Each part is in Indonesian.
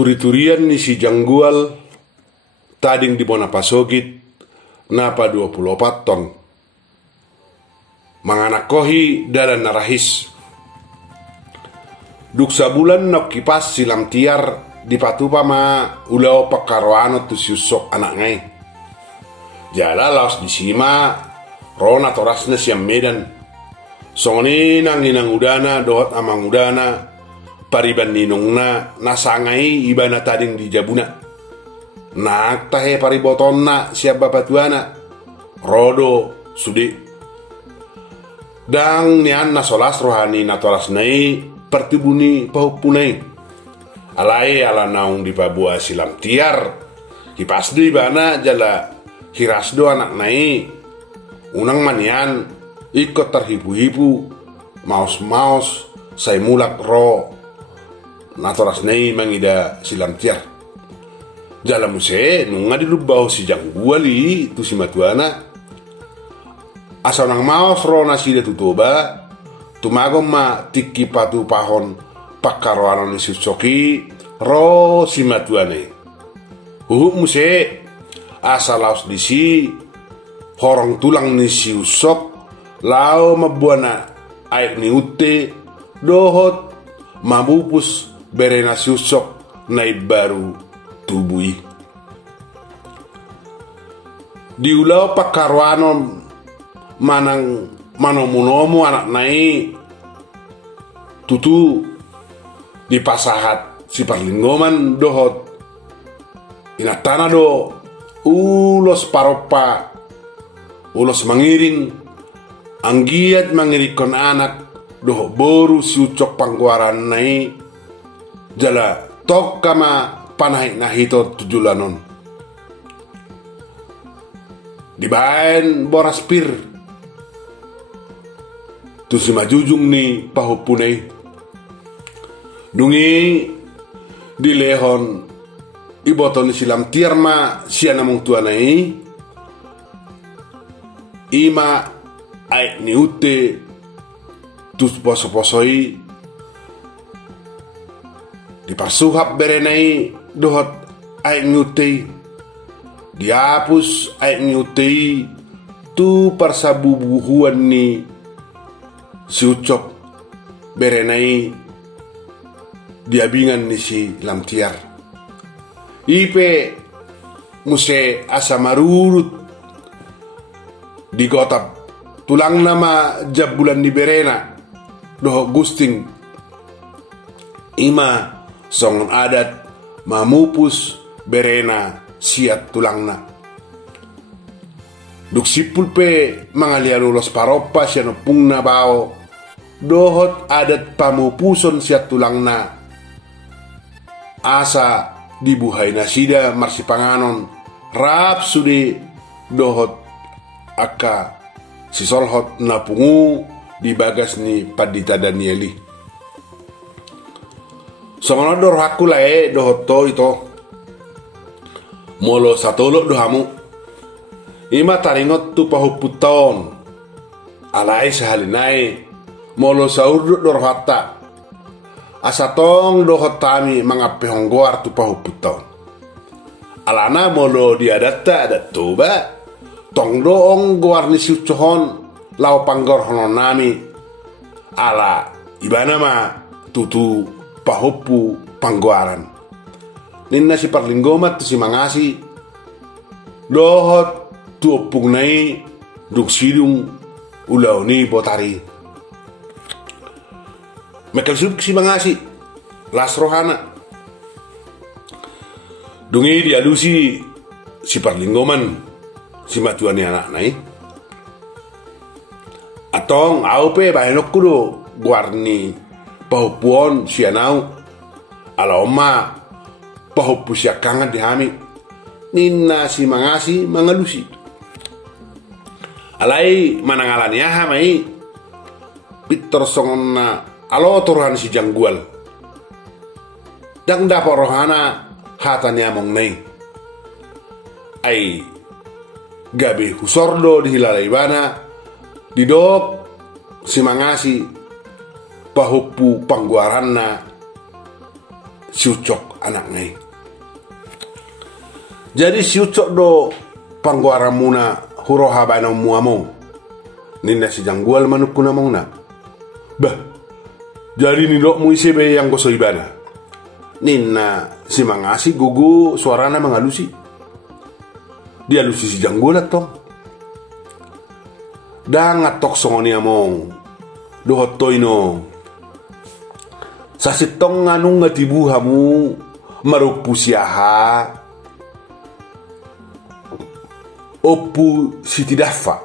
turi-turian ni si janggual tading di bona pasogit napa 24 ton manganak kohi dalan narahis duk sabulan nok kipas silam tiar di patupa ma ulau pakaroano tu siusok anak ngai jala laos di sima rona torasna siam medan songoni nang inang udana dohot amang udana pariban ninungna nasangai ibana tading di jabuna nak tahe paribotonna siap babatuana rodo sudi dang nian nasolas rohani natoras nai pertibuni pahupunai alai ala naung di pabua silam tiar kipasdi bana jala hirasdo anak nai unang manian ikut terhibu-hibu maus-maus saya mulak ro natoras nai mangida silam tiar jala muse nunga di lubau si jangguali tu si matuana asal nang maos ro nasida tutoba tumagom ma tiki patu pahon pakaroano ni sucoki ro si matuane muse asal laos disi horong tulang ni si usok lao mabuana aik ni ute dohot mabupus berena si usok naib baru tubui di ulau pakarwano manang manomunomu anak nai tutu di pasahat si parlinggoman dohot inatana do ulos paropa ulos mangiring anggiat mangirikon anak doh boru si ucok pangguaran nai jala tok kama panahik nahito tujulanon dibaen boras pir tu si majujung ni pahupunay dungi dilehon iboton ni silam tiarma siya namong tuanay ima ay ni ute tus poso-posoy dipasuhap berenai dohot ay ngutei diapus ay ngutei tu parsabubuhuan ni si ucok berenai diabingan ni si lamtiar ipe muse asa marurut digotap tulang nama jabulan di berena dohot gusting ima songon adat mamupus berena siat tulangna duk sipul pe mangalian ulos paropa siya no pungna bao dohot adat pamupuson siat tulangna asa dibuhay na sida marsipanganon rap sudi dohot aka sisolhot na pungu di bagas ni Padita Danieli songono dor haku lae dohoto ito molo satolo dohamu ima taringot tu pahuputon alai sahalinai molo saur dor hatta asatong dohotami mangape honggoar tu pahuputon alana molo diadatta adat toba tong doong goar ni sucohon lau panggor hononami ala ibana ma tutu pahupu pangguaran ninna si parlinggomat tu si mangasi dohot tu opung nai duk sidung ulau ni botari mekel sub si mangasi las rohana dungi dialusi si parlinggoman si matuani anak nai atong aupe bahenok kudo guarni pahupuon siya nau ala oma pahupu siya kangan dihami ninna si mangasi mangalusi alai manangalan yaha mai pitor songon na alo turuhan si janggual dang dapo rohana hatan yamong nai ay gabi husordo di hilalay bana didok si mangasi pahupu pangguaran na si ucok anak ngai. Jadi si ucok do pangguara muna huroha bana muamong. Ninna si janggual manukuna mongna. Bah, jadi ni dok mu isebe yang goso ibana. Ninna si mangasi gugu suarana mangalusi. Dia lusi si janggual atong. Dan ngatok songoni among. Dohotoino. Sasitong nganong ngatibuhamu marupu siaha. Opu siti dafa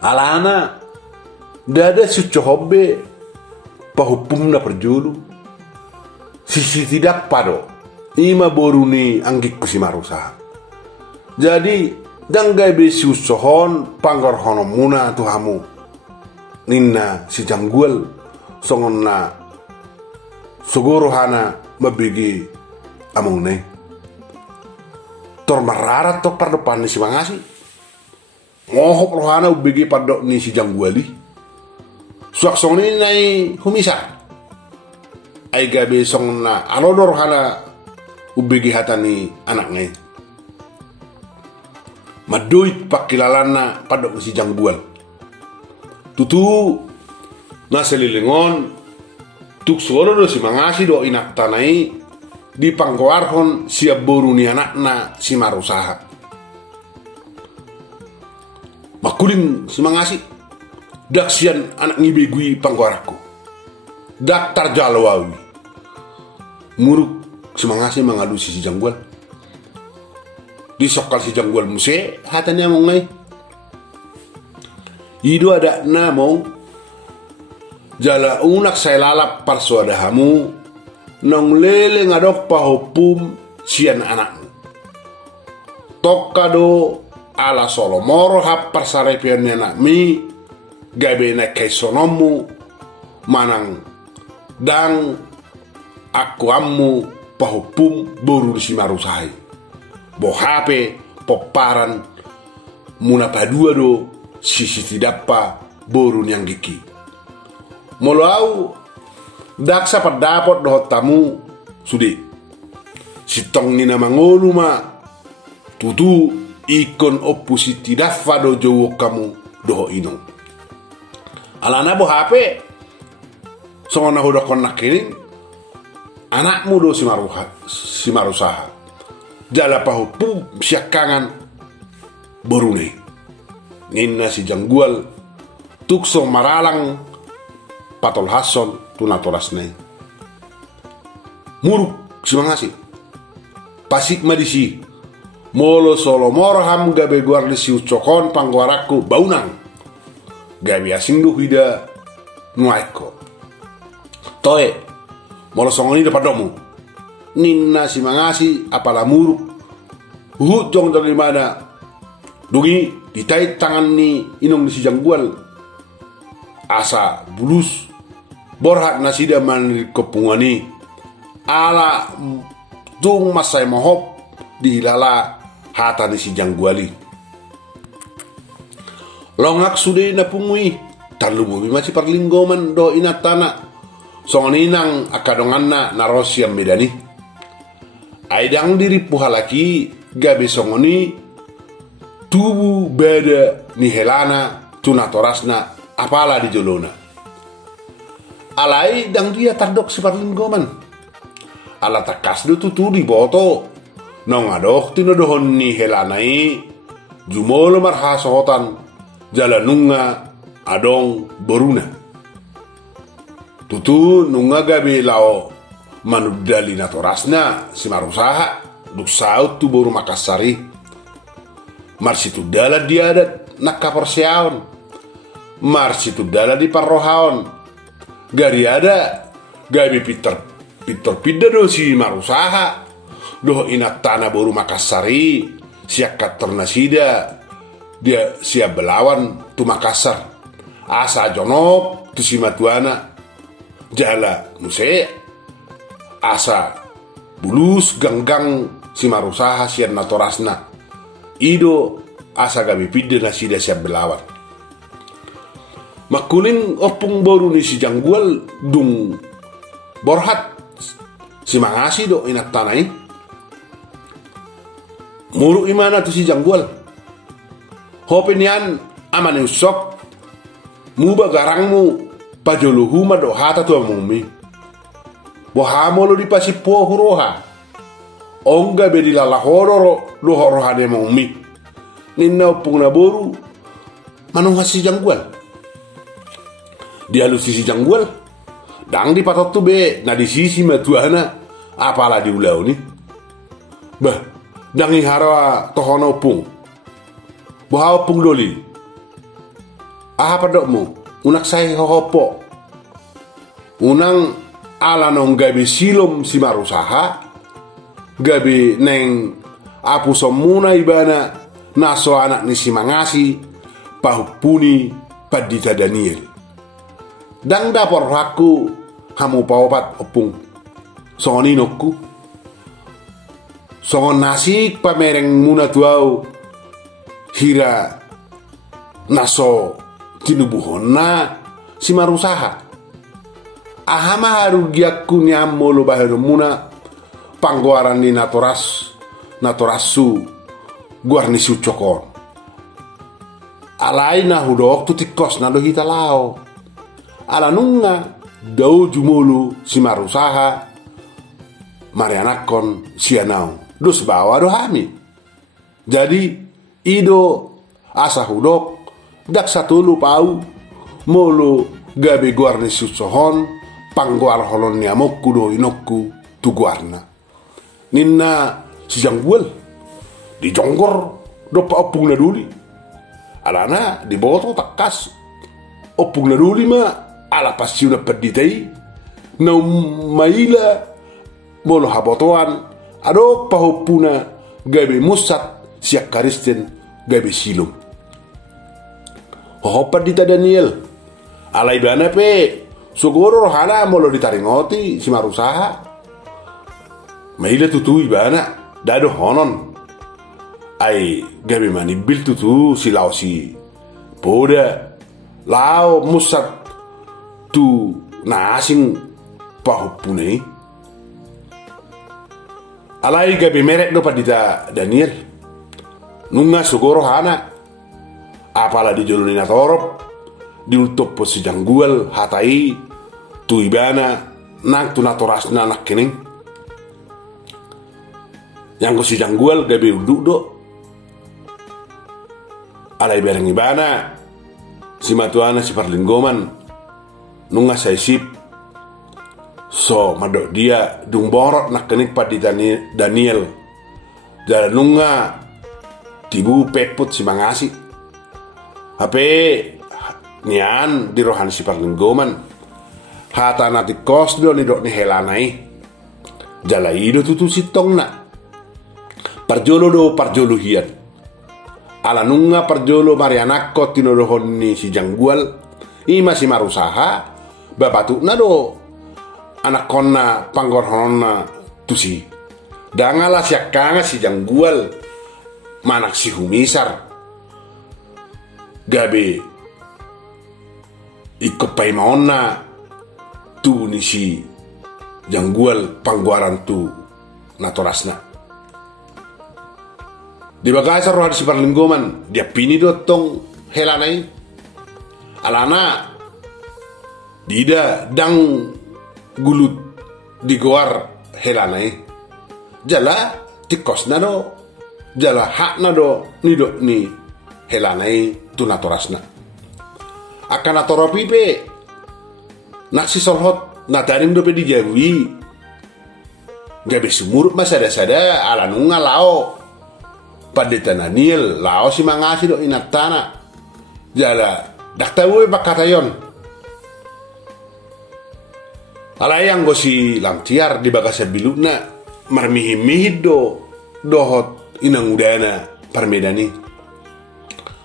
alana dada suco hobbe pahupum na perjulu siti dafa do ima boruni anggik kusimarusa jadi danggai besi usohon panggar hono muna tuhamu ninna si janggual songon na sogoro hana mabigi among ne mararat tok par depan ni si mangasi ngohop rohana ubegi padok ni si jangguali suak song ni nai humisa ai gabe song na alodor rohana ubegi hatani anak ngai maduit pakilalana padok ni si janggual tutu na selilingon tuk suara do si mangasi do inak tanai di pangkoarhon siap boru ni anakna si marusaha. Makuling si mangasi dak sian anak ngibegui pangkoaraku. Dak tarjalawawi. Muruk si mangasi mangalusi si janggual. Disokal si janggual muse hatanya mongai. Ido ada namong jala unak saya lalap parsuadahamu nong lele ngadok pahopum sian anakmu. Tokado ala solomoro hapar sarepian anak mi gabe na kaisonomu manang dang aku ammu pahopum boru si marusai. Bohape poparan muna padua do sisi tidapa boru yang giki. Molau daksa padapot dohot tamu sudi sitong ni na mangolu ma tutu ikon opusiti dafa do jowo kamu doho inong alana bo hape songona hodok kon nakiring anakmu do si marusaha jala pahupu siakangan borune ninna si janggual tukso maralang patol hason tuna torasne muruk si mangasi pasik madisi molo solo morham gabe guardi si ucokon pangguaraku baunang gabe asingdu hida nuaiko toe molo songoni dapat domu ninna si mangasi apala muruk hujong dari mana dungi ditait tangan ni inong di si janggual asa bulus borhat nasida man kepungani ala tung masai mohop dihilala hata ni si jangguali longak sude na pungui talumu masih perlinggoman do inatana songoninang akadonganna narosiam medani aidang diri puhalaki gabe songoni tubu beda ni helana tunatorasna apala di jolona alai dang dia tardok si parlinggoman ala takas do tutu di boto nong adoh tinodohon ni helanai jumolo marha sohotan jalanunga adong boruna tutu nunga gabe lao manudali natorasna si marusaha duk saut tu boru Makassari marsitu dala diadat nak kaporseaon marsitu dala di parrohaon gari ada gabi Peter pida do si marusaha doh inat tanah boru Makassari siakat ternasida dia siap belawan tu Makassar asa jonop tu si matuana jala muse asa bulus ganggang si marusaha sian natorasna ido asa gabi pida nasida siap belawan makuling opung boru ni si janggual dung borhat si mangasi do inak tanai. Muru imana tu si janggual. Hopinian amane usok. Muba garangmu pajoluhu do hata tu amumi. Bohamo lo di pasipo huroha. Ongga bedi lalahoro lo horohane mumi. Ninna upung na boru manung si janggual. Dia lu si janggual. Dang di patot tu be na di sisi matuana apala di ulau ni. Bah, dang ihara tohono upung. Boha upung doli. Apa dokmu? Unak saya hohopo. Unang ala nong gabi silom si marusaha. Gabi neng apu somuna ibana naso anak ni si mangasi pahupuni padita Daniel. Dang dapor haku hamu paopat opung. Songon inokku. Songon nasik pamereng muna tuau hira naso tinubuhona si marusaha. Ahama harugiaku nyamo lo bahero muna panggoaran ni natorasu guarni sucokor. Alai na hudok tu tikos na do hita lao. Ala nunga dau jumulu si marusaha marianakon sianau. Dus bawa do hami. Jadi ido asa hudok dak satulu pau molo gabe guarni sucohon pangguar holon niamokku do inokku tu guarna. Ninna si janggual di jonggor do pa opung na duli. Alana di boto takas opung na duli ma ala pasiu na peditai na maila molo habotoan ado pahopuna gabe musat siak karisten gabe silum. Hohopat dita Daniel alai bana pe sugoro rohana molo ditaringoti si marusaha. Maila tutu ibana dado honon. Ai gabi mani bil tutu si lao si poda lao musat tu na asing pahupune. Alai gabi merek do padita Daniel. Nunga sugoro hana. Apala di joluni na torop diutup po si janggual hatai tu ibana nang tu natorasna nak kening. Yang ko si janggual gabi uduk do. Alai bereng ibana si matuana si parlinggoman nunga say sip so madok dia dung borok nak kenik pa di Daniel jala nunga tibu peput si mangasi hape nian di rohan si parlinggoman hata nati kos do ni dok ni helanai jala ido tutu sitong na parjolo do parjolo hiat ala nunga parjolo marianakko tinodohon ni si janggual ima si marusaha babatu na do anak konna panggorhonna tusi dangala siakanga si janggual manak si humisar gabe ikut paimona tu ni si janggual pangguaran tu natorasna. Di bagasar roh si parlinggoman dia pini dotong helanai alana dida dang gulut di goar helanai jala tikos na do jala hak na do ni do ni helanai tu natorasna akan natoropi pe naksi solhot natarim do pe di jawi gabe sumur masada-sada ala nunga lao padeta Daniel lao si mangasi do inatana jala daktawe bakatayon alayang go si lamtiar di bagasa bilugna marmihimihid do dohot inang udana parmedani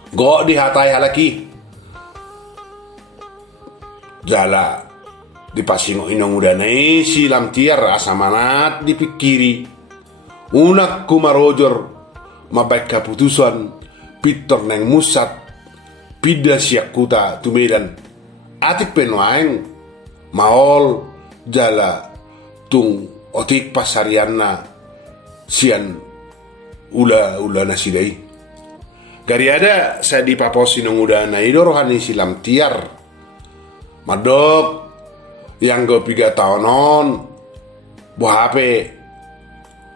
go di hatai halaki jala di pasingo inang udana si lamtiar asamanat dipikiri unak kumarojor mabaik keputusan Peter neng musat pida siak kuta tumedan atik penwaeng maol jala tung otik pasarianna sian ula nasidai. Gari ada saya di paposi nang udana ido rohani silam tiar. Madok yang go 3 tahunon bo HP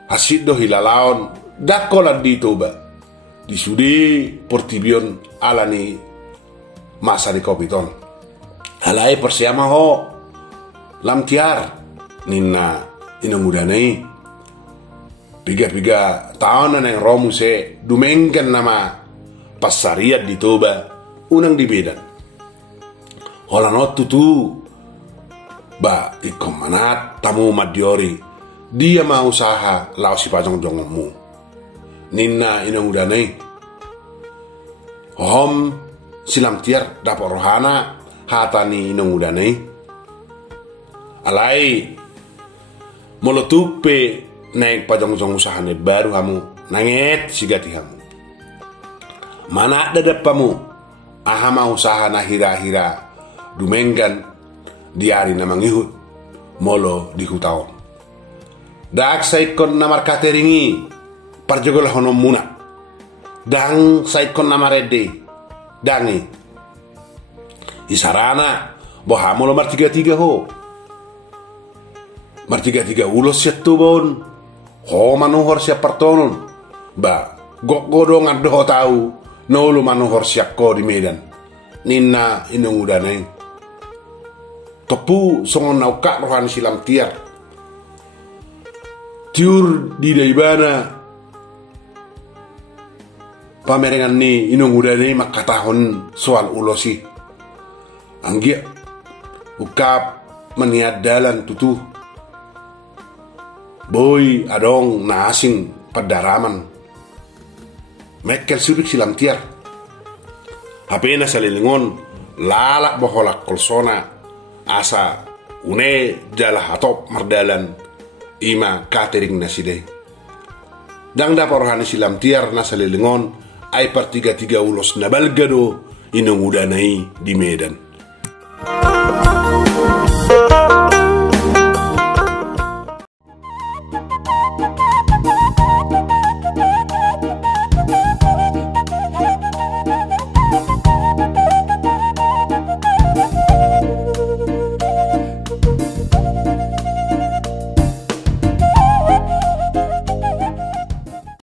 hasid do hilalaon dakola ditoba disudi portibion alani masa di kopiton alai persiama ho lam tiar nina inang udanai 3 tahun yang romu se dumengkan nama pasariat di toba unang di bedan holanot tutu ba ikomanat tamu madiori dia mau usaha lau si pajong jongmu ninna inang udanai hom silam tiar dapat rohana hatani inang udanai alai molotupe naik pajong usahane baru hamu nanget sigati hamu mana ada depamu ahama usaha na hira-hira dumenggan diari na mangihut molo di hutaon dak saikon namar cateringi parjogol hono muna dang saikon namar rede dangi isarana bohamolo mar 3 ho mar 3 ulos siatu bon ho manuhor siap partonon ba godong ado tahu nolu manuhor siap ko di Medan ninna inung udanai topu songon nauka rohani silam tiar tiur di daibana pamerengan ni inung udanai makatahon soal ulosi anggia ukap meniat dalan tutu boy adong na asing padaraman mekel surik silam tiar hapena salilingon lalak boholak kolsona asa une jala hatop mardalan ima catering nasidai dang da porhani silam tiar na salilingon ai per 3 ulos na balgado inung udanai di Medan.